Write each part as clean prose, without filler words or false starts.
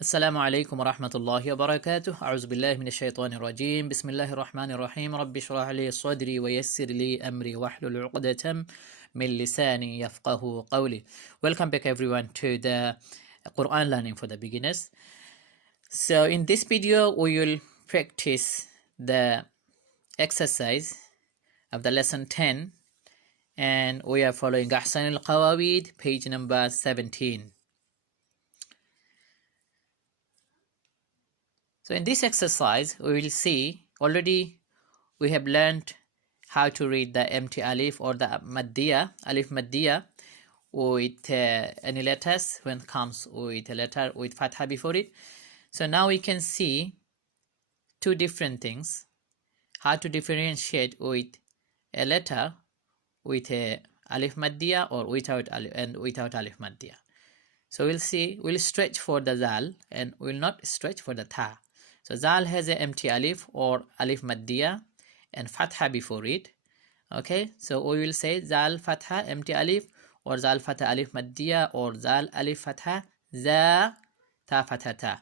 السلام عليكم ورحمة الله وبركاته. أعوذ بالله من الشيطان الرجيم. بسم الله الرحمن الرحيم. رب اشرح لي صدري ويسر لي أمري واحلل عقدة من لساني يفقه قولي. Welcome back everyone to the Quran learning for the beginners. So in this video we will practice the exercise of the lesson 10 and we are following Ahsan al-Qawaid, page number 17. So in this exercise, we will see already we have learned how to read the empty alif or the maddiya, alif maddiya with any letters when it comes with a letter with fatha before it. So now we can see two different things, how to differentiate with a letter with a alif maddiya or without alif maddiya. So we'll see, we'll stretch for the zal and we'll not stretch for the ta. So zal has an empty alif or alif maddiya and fatha before it. Okay, so we will say zal fatha empty alif or zal fatha alif maddiya or zal alif fatha za ta fatha ta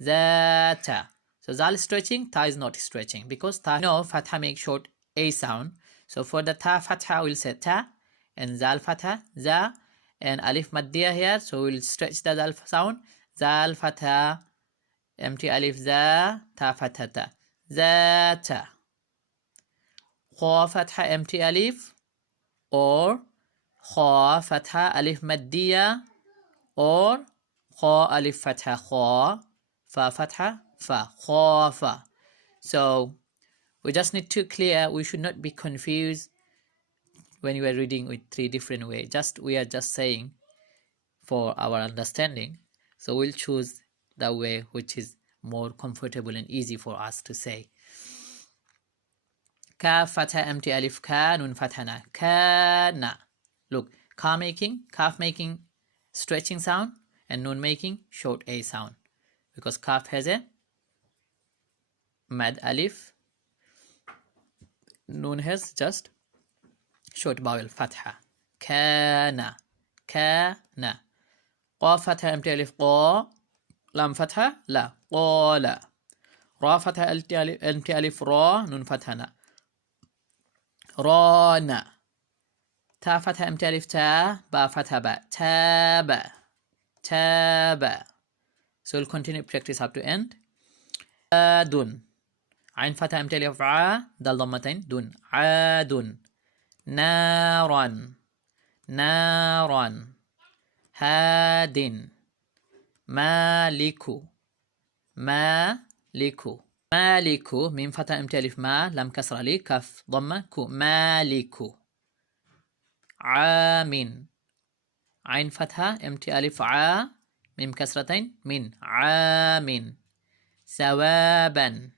za ta. So zal stretching, ta is not stretching because ta, no, fatha makes short a sound. So for the ta fatha we'll say ta and zal fatha za and alif maddiya here. So we'll stretch the zal sound, zal fatha empty alif za ta fatha ta zata. Kha fatha empty alif or kha fatha alif maddiya or kha alif fatha kha fa fatha fa khafa. So we just need to clear, we should not be confused when you are reading with three different ways. We are just saying for our understanding. So we'll choose the way which is more comfortable and easy for us to say. Kaf fatha empty alif ka nun fathana kana. Look, kaf making stretching sound and nun making short a sound because kaf has a mad alif, nun has just short vowel fatha. Kana kana. Qaf fatha empty alif qa لام فتحة لا قال. را فتحة أنت ألف را نون فتحة رانا. تا فتحة أنت ألف تا با فتحة با تابا تابا. So we'll continue practice up to end. عاد. عين فتحة أنت ألف ع دال ضمتين دون عاد. نارا نارا. هاد. مالكو مالكو مالكو ميم فتح امتى الف ما لم كسر لي كف ضمه كو مالكو. عام. عين فتحة امتى الف ع ميم كسرتين من عام. ثوابا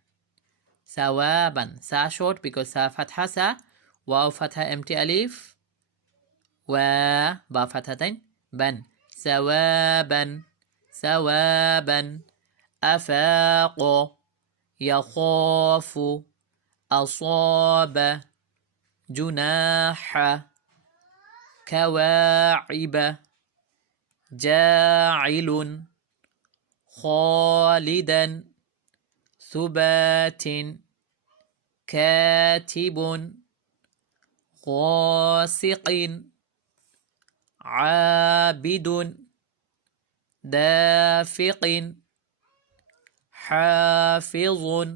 ثوابا. سا short because سا فتحة سا واو فتحة امتى الف و با فتحتين بن ثوابا ثوابا. أفاق يخاف أصاب جناح كواعب جاعل خالدا ثبات كاتب غاسق عابد دافق حافظ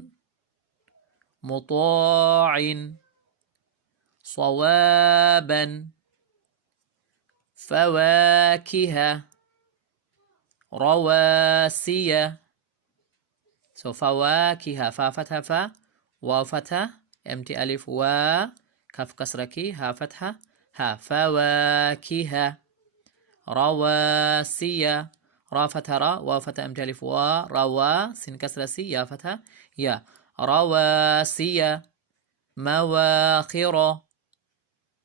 مطاع صوابا فواكه رواسي. So فواكه فا فتحة فا واو فتحة امتي ألف و كف كسركي ها فتحة ها فواكه رواسي. را فتحة را واو فتحة امتي ألف و روا سين كسرة سي يا فتحة يا رواسي. مواخر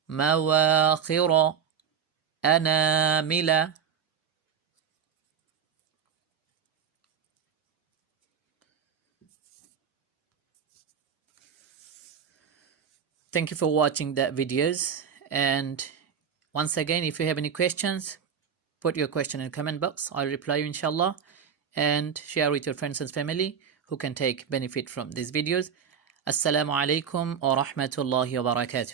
مواخر. أنامل. Thank you for watching the videos, and once again if you have any questions, put your question in the comment box. I'll reply you inshallah. and share with your friends and family who can take benefit from these videos. Assalamu alaikum wa rahmatullahi wa barakatuh.